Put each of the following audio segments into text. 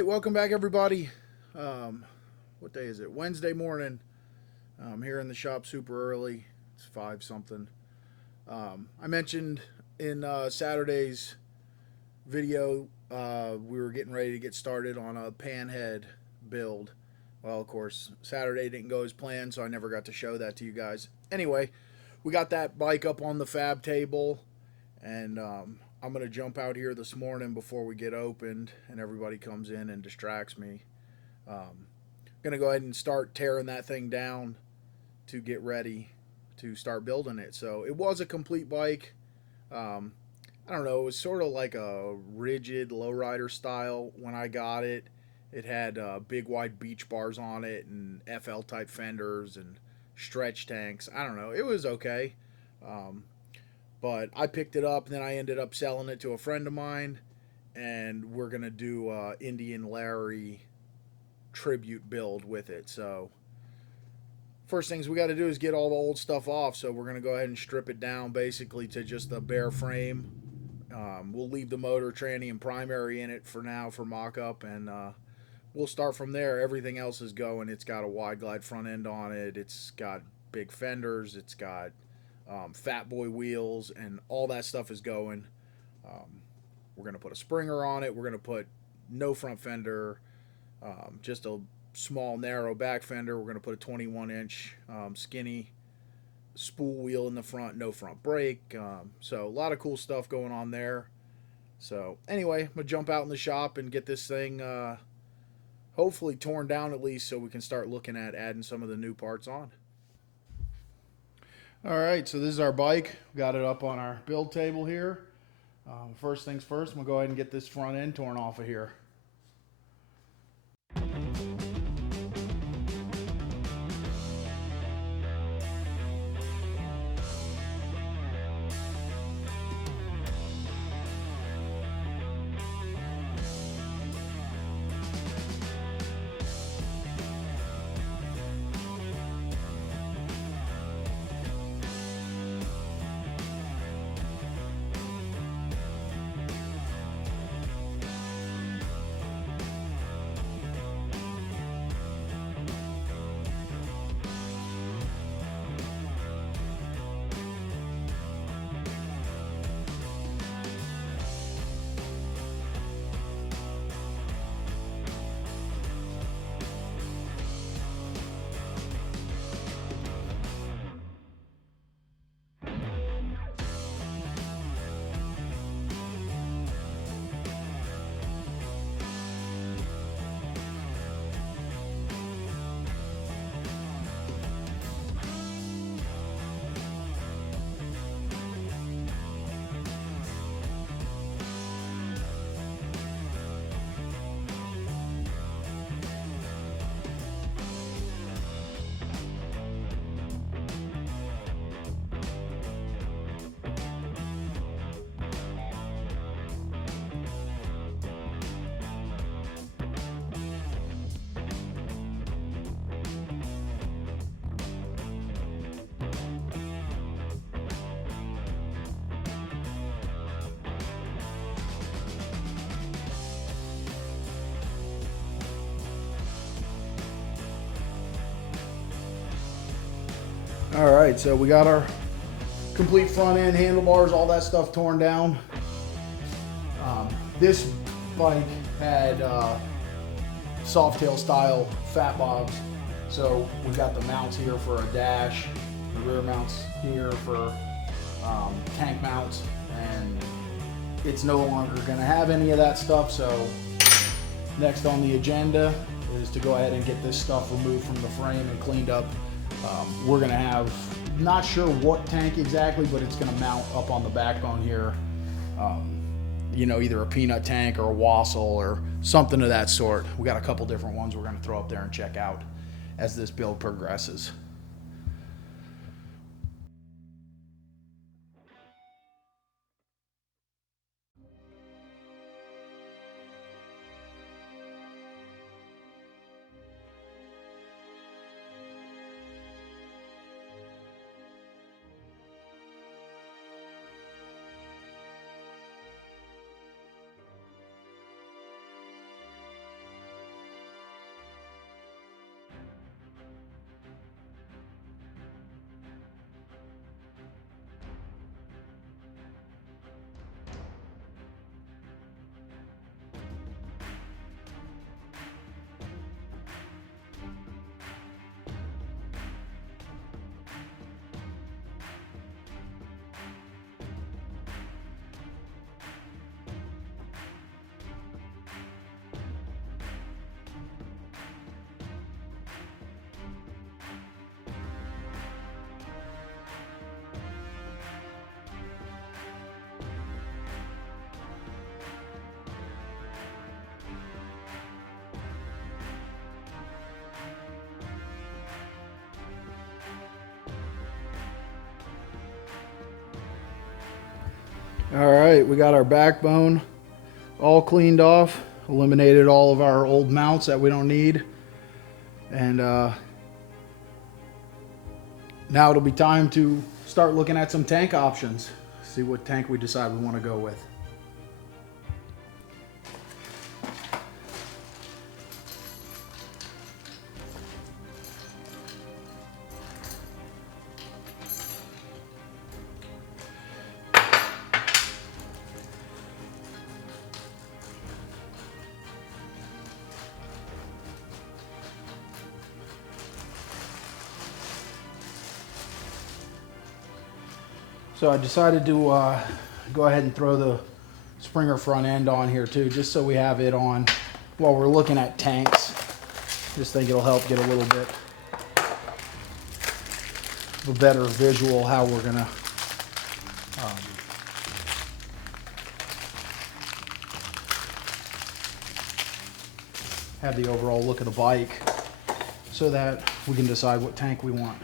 right, welcome back, everybody. What day is it? Wednesday morning. I'm here in the shop super early. It's 5 something. I mentioned in Saturday's video we were getting ready to get started on a Panhead build. Well, of course, Saturday didn't go as planned, so I never got to show that to you guys. Anyway, we got that bike up on the fab table, and I'm going to jump out here this morning before we get opened and everybody comes in and distracts me. Going to go ahead and start tearing that thing down to get ready to start building it. So it was a complete bike. Um, I don't know, it was sort of like a rigid lowrider style when I got it. It had big wide beach bars on it and FL type fenders and stretch tanks. I don't know, it was okay. Um, but I picked it up and then I ended up selling it to a friend of mine, and we're going to do Indian Larry tribute build with it. So first things we got to do is get all the old stuff off. So we're going to go ahead and strip it down basically to just a bare frame. We'll leave the motor, tranny, and primary in it for now for mock-up, and we'll start from there. Everything else is going. It's got a wide glide front end on it. It's got big fenders. It's got fat boy wheels, and all that stuff is going. We're going to put a Springer on it. We're going to put no front fender, just a small narrow back fender. We're going to put a 21-inch skinny spool wheel in the front, no front brake. So a lot of cool stuff going on there. So anyway, I'm going to jump out in the shop and get this thing hopefully torn down at least so we can start looking at adding some of the new parts on. All right, so this is our bike. We got it up on our build table here. First things first, I'm going to go ahead and get this front end torn off of here. All right, so we got our complete front end, handlebars, all that stuff torn down. This bike had Softail style fat bobs, so we got the mounts here for a dash, the rear mounts here for tank mounts, and it's no longer going to have any of that stuff. So next on the agenda is to go ahead and get this stuff removed from the frame and cleaned up. We're going to have, not sure what tank exactly, but it's going to mount up on the backbone here. You know, either a peanut tank or a wassail or something of that sort. We got a couple different ones we're going to throw up there and check out as this build progresses. All right, we got our backbone all cleaned off, eliminated all of our old mounts that we don't need, and now it'll be time to start looking at some tank options, see what tank we decide we want to go with. So I decided to go ahead and throw the Springer front end on here too, just so we have it on while we're looking at tanks. Just think it'll help get a little bit of a better visual how we're gonna have the overall look of the bike, so that we can decide what tank we want.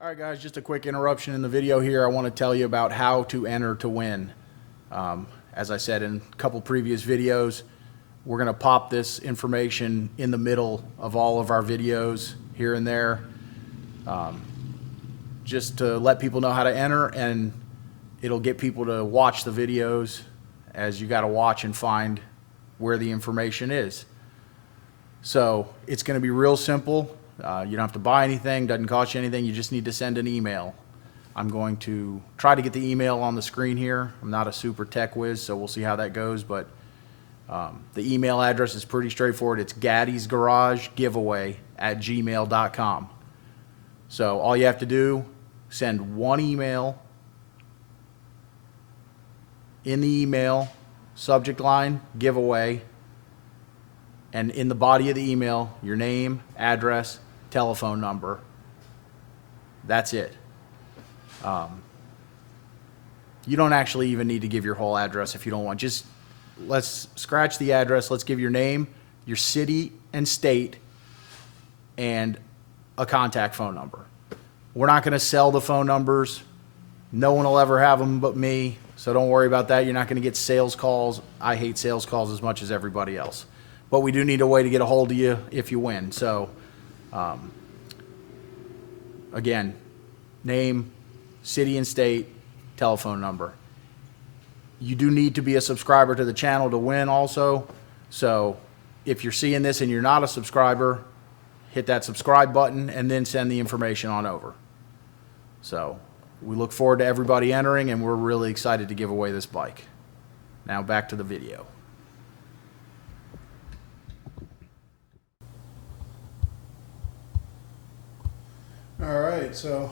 All right, guys, just a quick interruption in the video here. I want to tell you about how to enter to win. As I said in a couple previous videos, we're going to pop this information in the middle of all of our videos here and there, just to let people know how to enter, and it'll get people to watch the videos, as you got to watch and find where the information is. So it's going to be real simple. You don't have to buy anything, doesn't cost you anything, you just need to send an email. I'm going to try to get the email on the screen here. I'm not a super tech whiz, so we'll see how that goes, but the email address is pretty straightforward. It's gaddysgaragegiveaway@gmail.com. So all you have to do, send one email. In the email, subject line, giveaway, and in the body of the email, your name, address, telephone number. That's it. You don't actually even need to give your whole address if you don't want. Just let's scratch the address. Let's give your name, your city and state, and a contact phone number. We're not going to sell the phone numbers. No one will ever have them but me, so don't worry about that. You're not going to get sales calls. I hate sales calls as much as everybody else. But we do need a way to get a hold of you if you win. So, again, name, city and state, telephone number. You do need to be a subscriber to the channel to win also. So if you're seeing this and you're not a subscriber, hit that subscribe button and then send the information on over. So we look forward to everybody entering, and we're really excited to give away this bike. Now back to the video. All right, so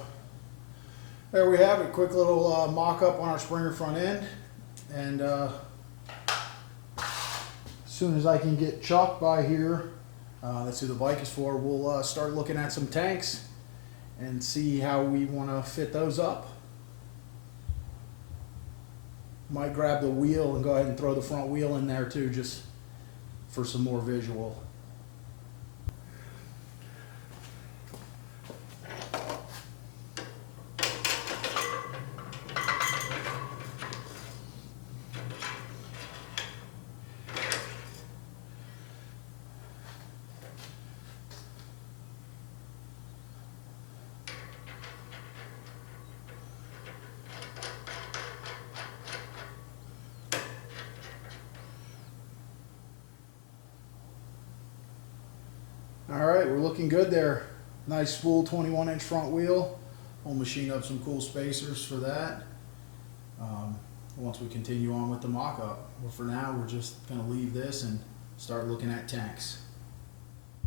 there we have it. Quick little mock-up on our Springer front end. And as soon as I can get Chuck by here, that's who the bike is for, we'll start looking at some tanks and see how we want to fit those up. Might grab the wheel and go ahead and throw the front wheel in there too, just for some more visual. All right, we're looking good there. Nice spool 21-inch front wheel. We'll machine up some cool spacers for that once we continue on with the mock-up. But for now, we're just going to leave this and start looking at tanks.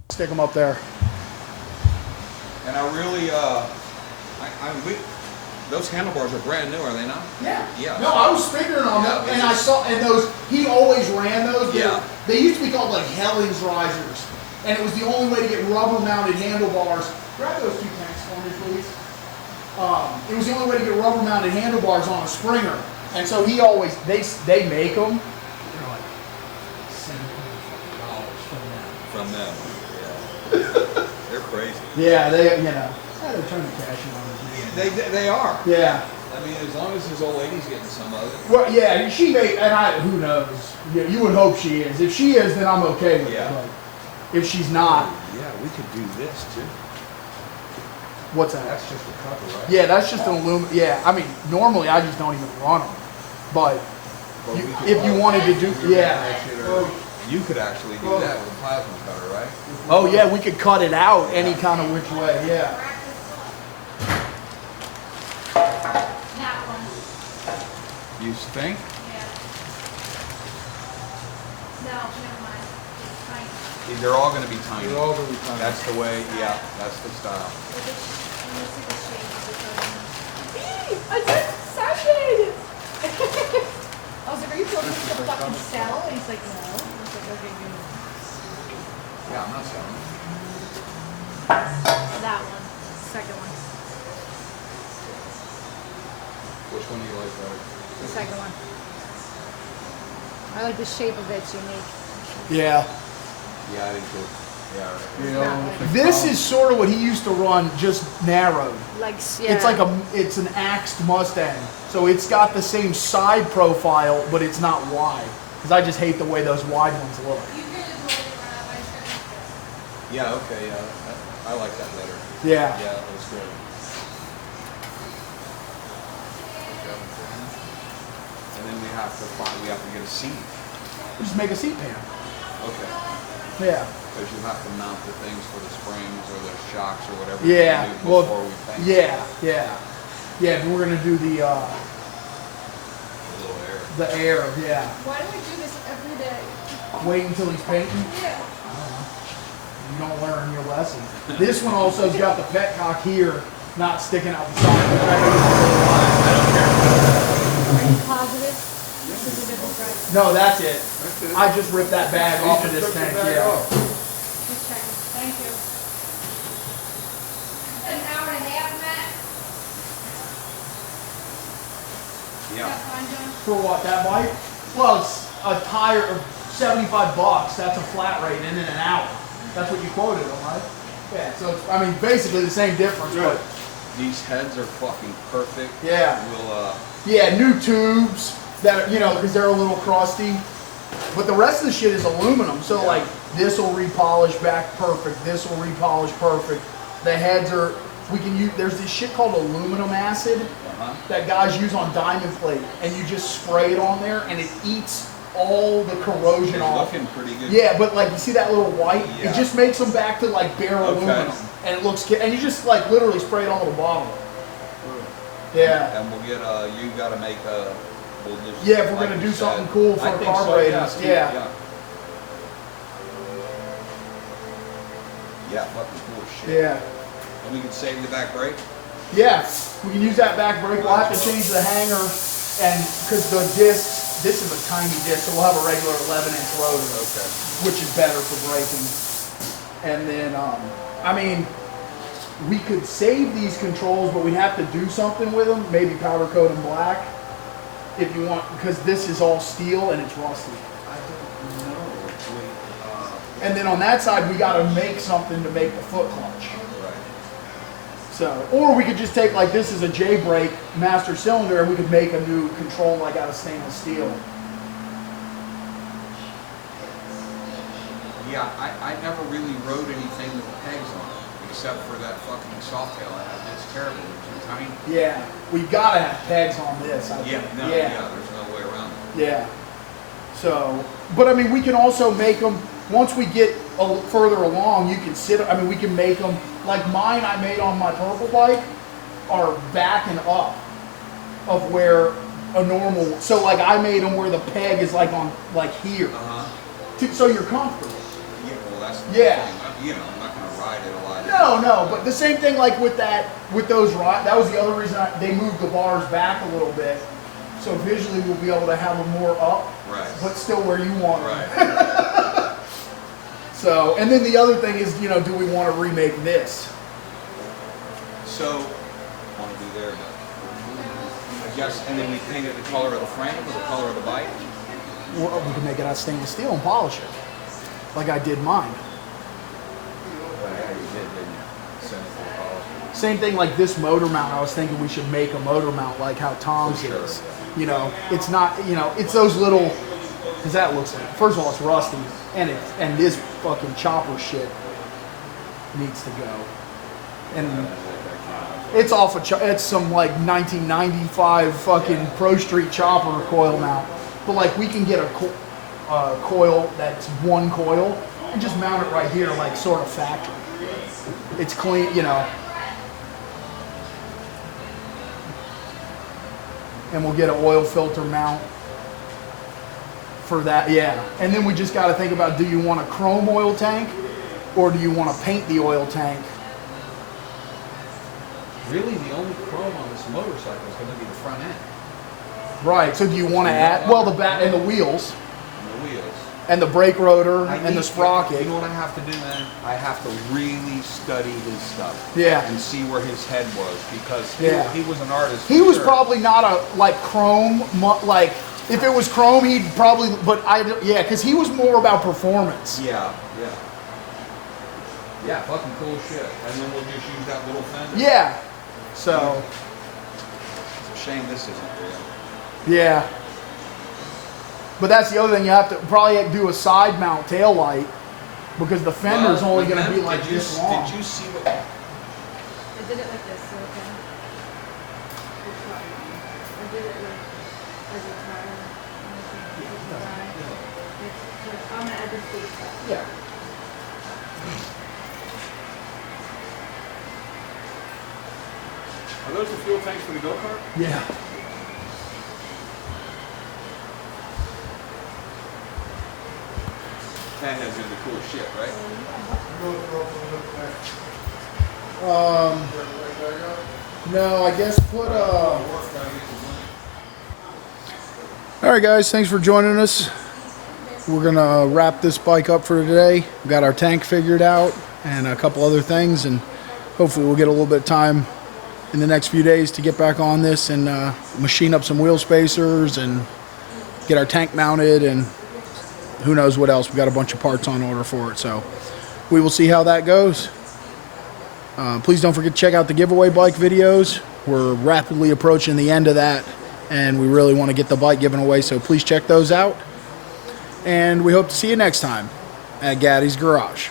Stick them up there. And I really, those handlebars are brand new, are they not? Yeah. Yeah. No, I was figuring on that, and I saw, and those, he always ran those. Yeah. They used to be called like Hellings risers. And it was the only way to get rubber-mounted handlebars. Grab those two tanks for me, please. It was the only way to get rubber-mounted handlebars on a Springer. And so he always, they make them. They're like $700 from them. Yeah. They're crazy. Yeah, they're turning cash in on it. They are. Yeah. I mean, as long as his old lady's getting some of it. Well, yeah, she may, and who knows? Yeah, you would hope she is. If she is, then I'm okay with it. But if she's not, yeah, we could do this too. What's that? That's just a cover, right? Yeah, that's just an aluminum. Yeah, I mean, normally I just don't even run them, but if you wanted to do, you could actually do that with a plasma cutter, right? Oh yeah, we could 't it out any kind of which way. Yeah. That one. You think? Yeah. No, never mind. It's tiny. They're all going to be tiny. They're all going to be tiny. That's the way. Yeah, that's the style. I'm so excited! I was like, are you looking to fucking sell? And he's like, no. I was like, okay, good. Yeah, I'm not selling it. That one. Second one. Which one do you like better? The second one. I like the shape of it. It's unique. Yeah. Yeah, I think so. Yeah, right. This is sort of what he used to run, just narrowed. Like, yeah. It's like it's an axed Mustang, so it's got the same side profile, but it's not wide. Because I just hate the way those wide ones look. Yeah. Okay. Yeah. I like that better. Yeah. Yeah, that looks good. And then we have to get a seat. Just make a seat pan. Okay. Yeah. Because you have to mount the things for the springs or the shocks or whatever. Yeah. Before we paint. Yeah. But we're gonna do the little air. The air. Yeah. Why do we do this every day? Wait until he's painting. Yeah. You don't learn your lesson. This one also's got the petcock here, not sticking out the side. I don't care. Positive. This is a different price. No, that's it. I just ripped that bag off of this tank. Yeah. Just checking. Thank you. An hour and a half, Matt. Yeah. Fine, John? For what, that bike? Well, it's a tire of $75. That's a flat rate in an hour. That's what you quoted them, right? Yeah. So it's, I mean, basically the same difference, but these heads are fucking perfect. Yeah. We'll yeah, new tubes that are, because they're a little crusty. But the rest of the shit is aluminum, so like this will repolish back perfect. This will repolish perfect. The heads are we can use, there's this shit called aluminum acid that guys use on diamond plate, and you just spray it on there, and it eats all the corrosion It's off. looking pretty good. Yeah, but like you see that little white, Yeah. it just makes them back to like bare aluminum, and it looks. And you just like literally spray it on the bottle. Yeah. And we'll get you got to make a. We'll just, Yeah, if we're like gonna you do something said. cool for I think so, carburetors, yeah. Yeah, fucking cool shit. Yeah. And we can save the back brake. Yeah, we can use that back brake. We'll have to change the hanger, and because the discs, this is a tiny disc, so we'll have a regular 11-inch rotor, Okay. which is better for braking. And then, I mean, we could save these controls, but we'd have to do something with them. Maybe powder coat them black, if you want, because this is all steel and it's rusty. I don't know. And then on that side, we got to make something to make the foot clutch. Right. So, or we could just take, like, this is a J-brake master cylinder, and we could make a new control like out of stainless steel. Yeah, I never really rode anything with pegs on it, except for that fucking Softail I had. It's terrible. It's too tiny. Yeah, we got to have pegs on this, I Yeah, think. no, yeah, there's no way around it. Yeah. So, but I mean, we can also make them, once we get further along, you can sit, I mean, we can make them, like mine I made on my purple bike, are backing up of where a normal, so like I made them where the peg is like on, like here, so you're comfortable. Yeah, well, that's the Yeah. thing. You know, I'm not going to ride it a lot. No, but the same thing like with that, with those rods, that was the other reason they moved the bars back a little bit. So visually we'll be able to have them more up, Right. but still where you want them. Right. So, and then the other thing is, you know, do we want to remake this? So, want to do there, but I guess, and then we paint it the color of the frame or the color of the bike. Or we can make it out of stainless steel and polish it, like I did mine. Yeah, you did, didn't you? Send it to the polish. Same thing like this motor mount. I was thinking we should make a motor mount like how Tom's For sure. is. You know, it's not, you know, it's those little, because that looks like, first of all, it's rusty, and this fucking chopper shit needs to go. And it's off of, it's some like 1995 fucking Pro Street chopper coil mount. But like we can get a coil that's one coil and just mount it right here like sort of factory. It's clean, you know. And we'll get an oil filter mount for that, yeah. And then we just got to think about, do you want a chrome oil tank or do you want to paint the oil tank? Really, the only chrome on this motorcycle is going to be the front end Right, so do you want to add, well, the back and the wheels and the wheels. and the brake rotor I and the need- sprocket. You know what I have to do, man? I have to really study his stuff. Yeah. And see where his head was, because Yeah. he was an artist. He for was sure. probably not a, like, chrome, like, if it was chrome, he'd probably, but yeah, because he was more about performance. Yeah, yeah. Yeah, fucking cool shit. And then we'll just use that little fender. Yeah, so, It's a shame this isn't real. yeah. But that's the other thing, you have to probably do a side mount tail light because the fender's only going to be like this long. Did you see what? I did it like this, so okay. I did it like as a tire. I'm gonna add this to the stuff. Yeah. Are those the fuel tanks for the go-kart? Yeah. Panhead's gonna be cool as shit, right? No, I guess put All right, guys, thanks for joining us. We're gonna wrap this bike up for today. We've got our tank figured out and a couple other things, and hopefully we'll get a little bit of time in the next few days to get back on this and machine up some wheel spacers and get our tank mounted, and who knows what else. We've got a bunch of parts on order for it, so we will see how that goes. Please don't forget to check out the giveaway bike videos. We're rapidly approaching the end of that, and we really want to get the bike given away, so please check those out. And we hope to see you next time at Gaddy's Garage.